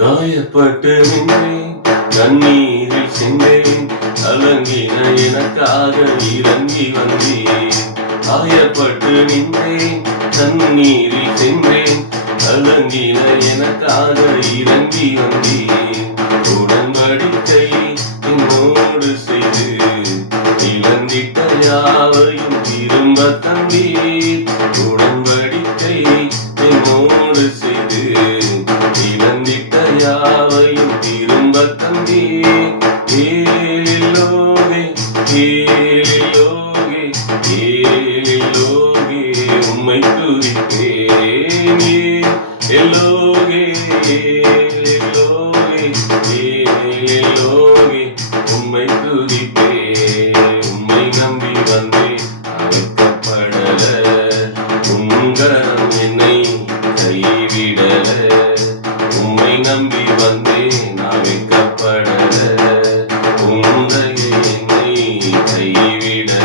காயப்பட்டு நின்றேன், கண்ணீரில் சென்றேன், கலங்கின எனக்காக இறங்கி வந்தேன். காயப்பட்டு நின்றேன், கண்ணீரில் சென்றேன், கலங்கின எனக்காக இறங்கி வந்தேன். உடன்படிக்கை என்னோடு செய்து இழந்திட்ட யாவையும் திரும்ப தந்தீர். உடன்படிக்கை என்னோடு செய்து இழந்திட்ட யாவையும் திரும்ப தந்தீர். ஏலோகே ஏலோகே ஏலோகே உம்மை துதிப்பேன். ஏலோகே ஏலோகே ஏலோகே உம்மை துதிப்பேன். உம்மை நம்பி வந்தேன், அழைக்கப்படல, உங்கரம் என்னை கைவிடல. உம்மை நம்பி வந்தேன், அழைக்கப்படல, உந்தையை என்னை கைவிடல.